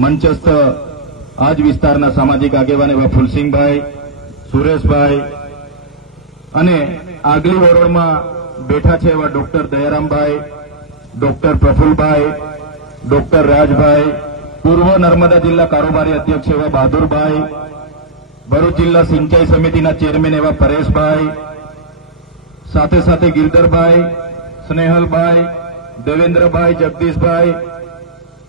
મંચસ્થ આજ વિસ્તારના સામાજિક આગેવાન એવા ફુલસિંહભાઈ, સુરેશભાઈ અને આગલી ઓરડમાં બેઠા છે એવા doctor દયારામભાઈ, doctor Prafulbhai, doctor Rajbhai, પૂર્વ નર્મદા જિલ્લા કારોબારી અધ્યક્ષ એવા બહાદુરભાઈ, ભરૂચ જિલ્લા સિંચાઈ સમિતિના ચેરમેન એવા પરેશભાઈ, સાથે સાથે ગિરધરભાઈ, સ્નેહલભાઈ, દેવેન્દ્રભાઈ, જગદીશભાઈ,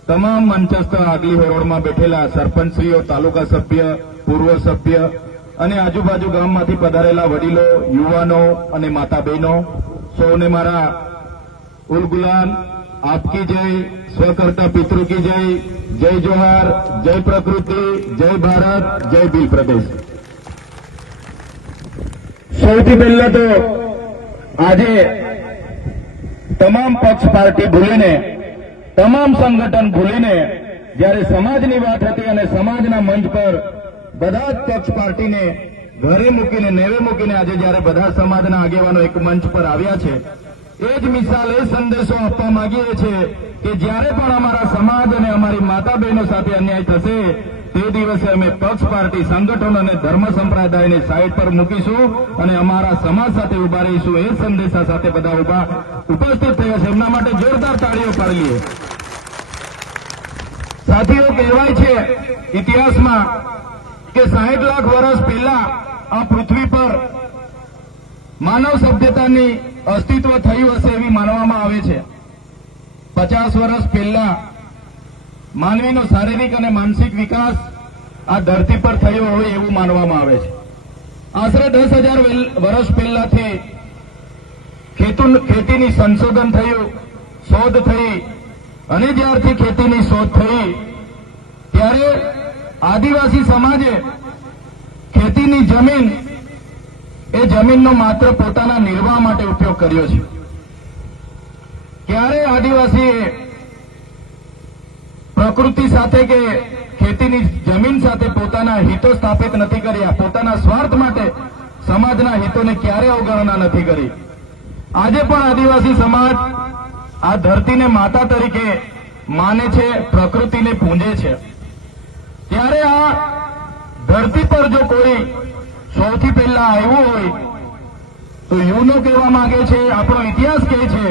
તમામ મંચસ્થ આગલી હરોળમાં બેઠેલા સરપંચશ્રીઓ, તાલુકા સભ્ય, પૂર્વ સભ્ય અને આજુબાજુ ગામમાંથી પધારેલા વડીલો, યુવાનો અને માતા બહેનો, સૌને મારા ઉલ ગુલામ, આપકી જય, સ્વકર્તા પિતૃ કી જય, જય જોહાર, જય પ્રકૃતિ, જય ભારત, જય ભીલ પ્રદેશ। સૌથી પહેલા તો આજે તમામ પક્ષ પાર્ટી ભૂલીને, તમામ સંગઠન ભૂલીને જ્યારે સમાજની વાત હતી અને સમાજના મંચ પર બધા જ પક્ષ પાર્ટીને ઘરે મૂકીને, નેવે મૂકીને આજે જ્યારે બધા સમાજના આગેવાનો એક મંચ પર આવ્યા છે, એ જ મિસાલ, એ સંદેશો આપવા માંગીએ છીએ કે જ્યારે પણ અમારા સમાજ અને અમારી માતા બહેનો સાથે અન્યાય થશે તે દિવસે અમે પક્ષ પાર્ટી, સંગઠન અને ધર્મ સંપ્રદાયને સાઈડ પર મૂકીશું અને અમારા સમાજ સાથે ઉભા રહીશું। એ સંદેશા સાથે બધા ઉપસ્થિત થયા છે, એમના માટે જોરદાર તાળીઓ પાડી લઈએ। સાથીઓ, કહેવાય છે ઇતિહાસમાં કે 60 લાખ વર્ષ પહેલા આ પૃથ્વી પર માનવ સભ્યતાની અસ્તિત્વ થયું હશે એવી માનવામાં આવે છે। 50 વર્ષ પહેલા માનવીનો શારીરિક અને માનસિક વિકાસ આ ધરતી પર થયો હોય એવું માનવામાં આવે છે। આશરે 10,000 વર્ષ પહેલાથી ખેતીની સંશોધન થયું, શોધ થઈ અને જ્યારથી ખેતીની શોધ થઈ ત્યારે આદિવાસી સમાજે ખેતીની જમીન, એ જમીનનો માત્ર પોતાના નિર્વાહ માટે ઉપયોગ કર્યો છે। ક્યારે આદિવાસીએ પ્રકૃતિ સાથે કે ખેતીની જમીન સાથે પોતાના હિતો સ્થાપિત નથી કર્યા, પોતાના સ્વાર્થ માટે સમાજના હિતોને ક્યારે અવગણના નથી કરી। આજે પણ આદિવાસી સમાજ આ ધરતીને માતા તરીકે માને છે, પ્રકૃતિને પૂંજે છે। ત્યારે આ ધરતી પર જો કોઈ સૌથી પહેલા આવ્યું હોય તો યુનો કહેવા માંગે છે, આપણો ઇતિહાસ કહે છે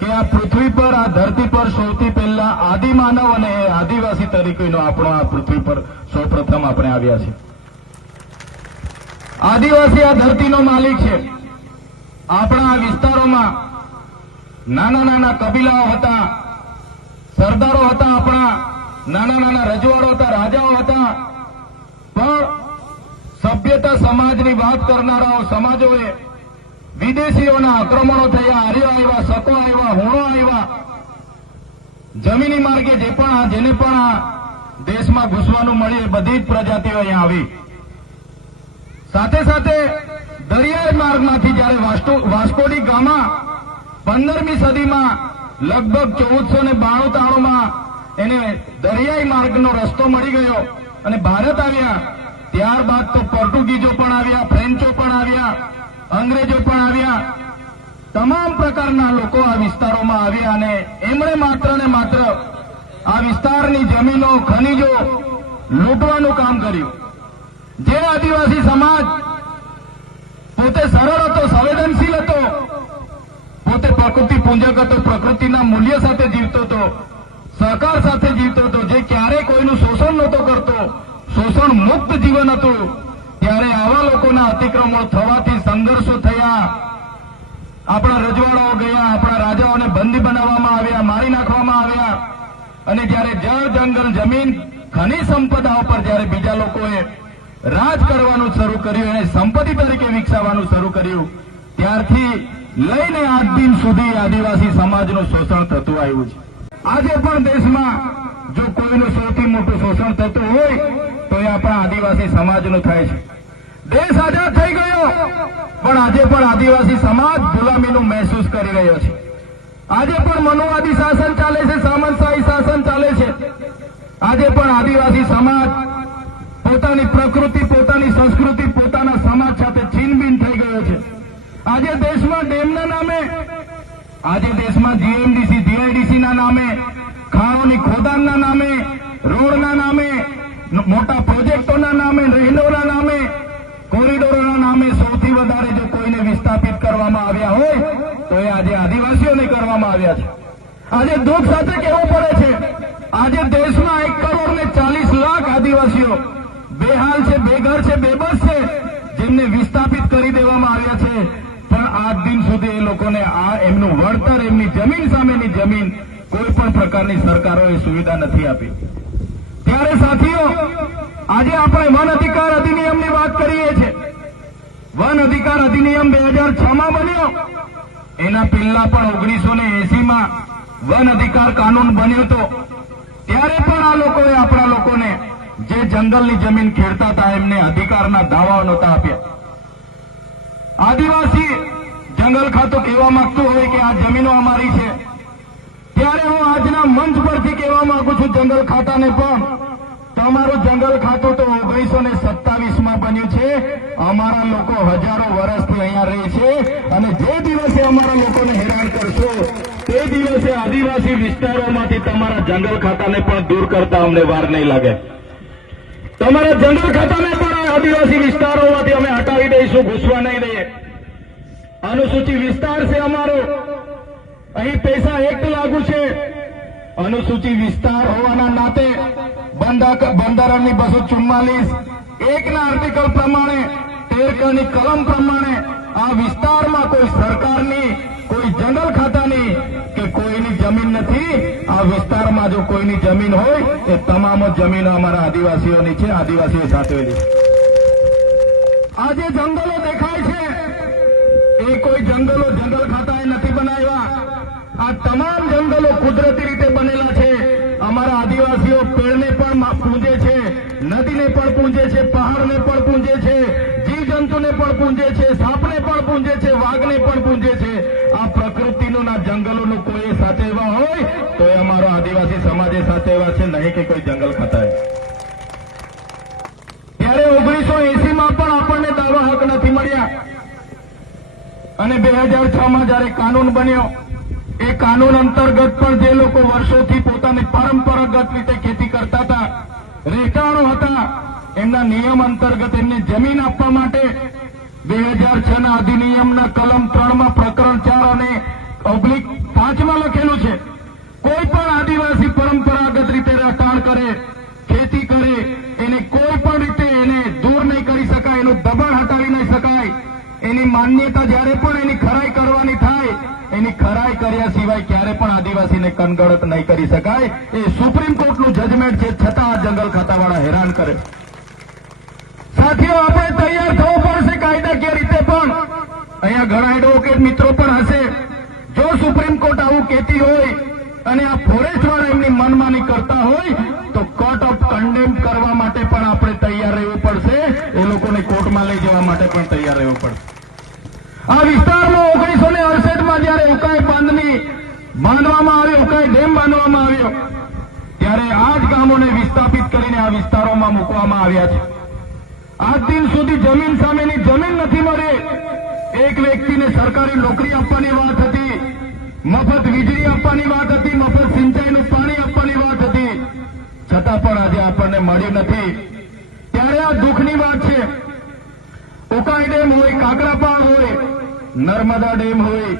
કે આ પૃથ્વી પર, આ ધરતી પર સૌથી પહેલા આદિમાનવ અને આદિવાસી તરીકેનો આપણો આ પૃથ્વી પર સૌપ્રથમ આપણે આવ્યા છે। આદિવાસી આ ધરતીનો માલિક છે। આપણા આ વિસ્તારોમાં નાના નાના કબીલાઓ હતા, સરદારો હતા, આપણા નાના નાના રજવાડો હતા, રાજાઓ હતા, પણ સભ્યતા સમાજની વાત કરનારાઓ સમાજોએ વિદેશીઓના આક્રમણો થયા, આર્યો આવ્યા, શકો આવ્યા, હુણો આવ્યા, જમીની માર્ગે જેને પણ આ દેશમાં ઘૂસવાનું મળ્યું એ બધી જ પ્રજાતિઓ અહીંયા આવી। સાથે સાથે દરિયાઈ માર્ગમાંથી જ્યારે વાસ્કોડી ગામા 15મી સદીમાં લગભગ 1492-93માં એને દરિયાઈ માર્ગનો રસ્તો મળી ગયો અને ભારત આવ્યા, ત્યારબાદ તો પોર્ટુગીઝો પણ આવ્યા, ફ્રેન્ચો પણ આવ્યા, અંગ્રેજો પણ આવ્યા, તમામ પ્રકારના લોકો આ વિસ્તારોમાં આવ્યા અને એમણે માત્ર ને માત્ર આ વિસ્તારની જમીનો, ખનીજો લૂંટવાનું કામ કર્યું। જે આદિવાસી સમાજ પોતે સરળ હતો, સંવેદનશીલ હતો, પોતે પ્રકૃતિ પૂજક હતો, પ્રકૃતિના મૂલ્ય સાથે જીવતો હતો, સહકાર સાથે જીવતો હતો, જે ક્યારેય કોઈનું શોષણ નહોતો કરતો, શોષણ મુક્ત જીવન હતું, ત્યારે આવા લોકોના અતિક્રમણો થવાથી સંઘર્ષો થયા, આપણા રજવાડાઓ ગયા, આપણા રાજાઓને બંદી બનાવવામાં આવ્યા, મારી નાખવામાં આવ્યા અને જ્યારે જળ, જંગલ, જમીન, ખનિજ સંપદાઓ પર જ્યારે બીજા લોકોએ રાજ કરવાનું શરૂ કર્યું, એને સંપત્તિ તરીકે વિકસાવવાનું શરૂ કર્યું, ત્યારથી લઈને આજ દિન સુધી આદિવાસી સમાજનું શોષણ થતું આવ્યું છે। આજે પણ દેશમાં જો કોઈનું સૌથી મોટું શોષણ થતું હોય તો એ આપણા આદિવાસી સમાજનું થાય છે। દેશ આઝાદ થઈ ગયો પણ આજે પણ આદિવાસી સમાજ ગુલામીનું મહેસૂસ કરી રહ્યો છે। આજે પણ મનુવાદી શાસન ચાલે છે, સામંતશાહી શાસન ચાલે છે। આજે પણ આદિવાસી સમાજ પોતાની પ્રકૃતિ, પોતાની સંસ્કૃતિ, પોતાના સમાજ સાથે છીનબીન થઈ ગયો છે। આજે દેશમાં ડેમના નામે, આજે દેશમાં જીએમડીસી, જીઆઈડીસીના નામે, ખાણોની ખોદાણના નામે, રોડના મોટા પ્રોજેક્ટોના નામે, રેલવેના નામે, કોરિડોરોના નામે સૌથી વધારે જો કોઈને વિસ્થાપિત કરવામાં આવ્યા હોય તો એ આજે આદિવાસીઓને કરવામાં આવ્યા છે. આજે દુઃખ સાથે કહેવું પડે છે, આજે દેશમાં 1,40,00,000 આદિવાસીઓ બેહાલ છે, બેઘર છે, બેબસ છે, જેમને વિસ્થાપિત કરી દેવામાં આવ્યા છે. પણ આજ દિન સુધી એ લોકોને આ એમનું વળતર, એમની જમીન સામેની જમીન કોઈ પણ પ્રકારની સરકારોએ સુવિધા નથી આપી. ત્યારે સાથીઓ, આજે આપણે વન અધિકાર અધિનિયમની વાત કરીએ છીએ. વન અધિકાર અધિનિયમ 2006માં બન્યો. એના પહેલા પણ 1980માં વન અધિકાર કાનૂન બન્યો હતો. ત્યારે પણ આ લોકોએ આપણા લોકોને જે જંગલની જમીન ખેડતા હતા એમને અધિકારના દાવાઓ નહોતા આપ્યા. આદિવાસી જંગલ ખાતું કહેવા માંગતું હોય કે આ જમીનો અમારી છે, ત્યારે હું આજના મંચ પરથી કહેવા માંગુ છું જંગલ ખાતાને પણ, તમારું જંગલ ખાતું તો 1927માં બન્યું છે. અમારા લોકો હજારો વર્ષથી અહીંયા રહે છે અને જે દિવસે અમારા લોકોને હેરાન કરશો તે દિવસે આદિવાસી વિસ્તારોમાંથી તમારા જંગલ ખાતાને પણ દૂર કરતા અમને વાર નહીં લાગે. તમારા જંગલ ખાતાને પણ આદિવાસી વિસ્તારોમાંથી અમે હટાવી દઈશું, ઘૂસવા નહીં દઈએ. અનુસૂચિત વિસ્તાર છે અમારો, અહીં પૈસા એક્ટ લાગુ છે. અનુસૂચિત વિસ્તાર હોવાના નાતે બંધારણની 244(1) ના આર્ટિકલ પ્રમાણે, 13 ની કલમ પ્રમાણે આ વિસ્તારમાં કોઈ સરકારની, કોઈ જંગલ ખાતાની કે કોઈની જમીન નથી. આ વિસ્તારમાં જો કોઈની જમીન હોય એ તમામ જમીનો અમારા આદિવાસીઓની છે, આદિવાસીઓ સાચવેલી છે. આ જે જંગલો દેખાય છે એ કોઈ જંગલ ખાતાએ નથી બનાવ્યા. આ તમામ જંગલો કુદરતી રીતે બનેલા છે. અમારા આદિવાસીઓ પેડને પણ પૂજે છે, નદીને પણ પૂજે છે, પહાડને પણ પૂજે છે, જીવજંતુને પણ પૂજે છે, સાપને પણ પૂજે છે, વાઘને પણ પૂજે છે. આ પ્રકૃતિનું ના જંગલોનું કોઈ સાચવવા હોય તો એ અમારો આદિવાસી સમાજે સાચવવા છે, નહીં કે કોઈ જંગલ ખાતાએ. ત્યારે 1980માં પણ આપણને દાવા હક નથી મળ્યા અને 2006માં જયારે કાનૂન બન્યો, એ કાનૂન અંતર્ગત પણ જે લોકો વર્ષોથી પોતાની પરંપરાગત રીતે ખેતી કરતા હતા, રહેઠાણો હતા, એમના નિયમ અંતર્ગત એમને જમીન આપવા માટે 2006ના અધિનિયમના કલમ 3માં પ્રકરણ 4 અને /5માં લખેલું છે, કોઈ પણ આદિવાસી પરંપરાગત રીતે રહેઠાણ કરે, ખેતી કરે, એને કોઈ પણ રીતે એને દૂર નહીં કરી શકાય, એનું દબાણ હટાવી નહીં શકાય. એની માન્યતા જ્યારે પણ એની ખરાઈ કરવાની થાય, એની ખરાઈ કર્યા સિવાય ક્યારે પણ આદિવાસીને કનગડત નહીં કરી શકાય. એ સુપ્રીમ કોર્ટનું જજમેન્ટ છે, છતાં આ જંગલ ખાતાવાળા હેરાન કરે. સાથીઓ, આપણે તૈયાર થવું પડશે કાયદાકીય રીતે પણ. અહીંયા ઘણા એડવોકેટ મિત્રો પણ હશે. જો સુપ્રીમ કોર્ટ આવું કહેતી હોય અને આ ફોરેસ્ટ વાળા એમની મનમાની કરતા હોય તો કોર્ટ ઓફ કન્ડેમ કરવા માટે પણ આપણે તૈયાર રહેવું પડશે. એ લોકોને કોર્ટમાં લઈ જવા માટે પણ તૈયાર રહેવું પડશે. આ વિસ્તારમાં 1968માં જયારે ઉકાઈ બાંધની બાંધવામાં આવ્યો, ઉકાઈ ડેમ બાંધવામાં આવ્યો, ત્યારે આ જ ગામોને વિસ્થાપિત કરીને આ વિસ્તારોમાં મૂકવામાં આવ્યા છે. આજ દિન સુધી જમીન સામેની જમીન નથી મળી. એક વ્યક્તિને સરકારી નોકરી આપવાની વાત હતી, મફત વીજળી આપવાની વાત હતી, મફત સિંચાઈનું પાણી આપવાની વાત હતી, છતાં પણ આજે આપણને મળ્યું નથી. ત્યારે આ દુઃખની વાત છે. ઉકાઈ ડેમ હોય, કાકરાપાળ હોય, નર્મદા ડેમ હોય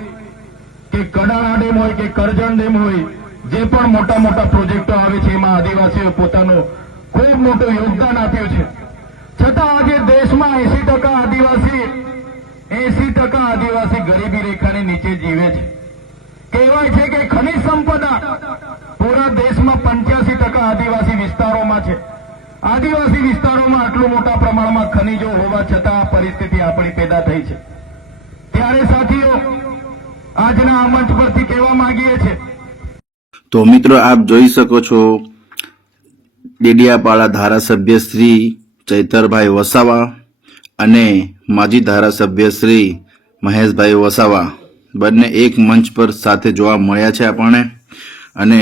કે કડાણા ડેમ હોય કે કરજણ ડેમ હોય, જે પણ મોટા મોટા પ્રોજેક્ટો આવે છે એમાં આદિવાસીઓ પોતાનું ખૂબ મોટું યોગદાન આપ્યું છે. છતાં આજે દેશમાં 80% આદિવાસી ગરીબી રેખાની નીચે જીવે છે. કહેવાય છે કે ખનિજ સંપદા પૂરા દેશમાં 85% આદિવાસી વિસ્તારોમાં છે. આદિવાસી વિસ્તારોમાં આટલું મોટા પ્રમાણમાં ખનિજો હોવા છતાં આ પરિસ્થિતિ આપણી પેદા થઈ છે. ત્યારે સાથીઓ, આજના આ મંચ પરથી કહેવા માંગીએ છીએ. તો મિત્રો, આપ જોઈ શકો છો ડેડિયાપાડા ધારાસભ્ય શ્રી ચૈતરભાઈ વસાવા અને માજી ધારાસભ્ય શ્રી મહેશભાઈ વસાવા બંને એક મંચ પર સાથે જોવા મળ્યા છે આપણને. અને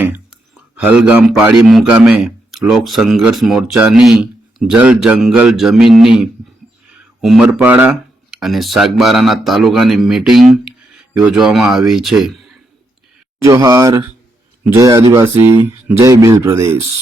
હલગામ પાડી મુકામે લોક સંઘર્ષ મોરચાની જલ જંગલ જમીનની ઉમરપાડા અને સાગબારાના તાલુકાની મીટિંગ યોજવામાં આવી છે. જોહાર, જય આદિવાસી, જય ભીલ પ્રદેશ.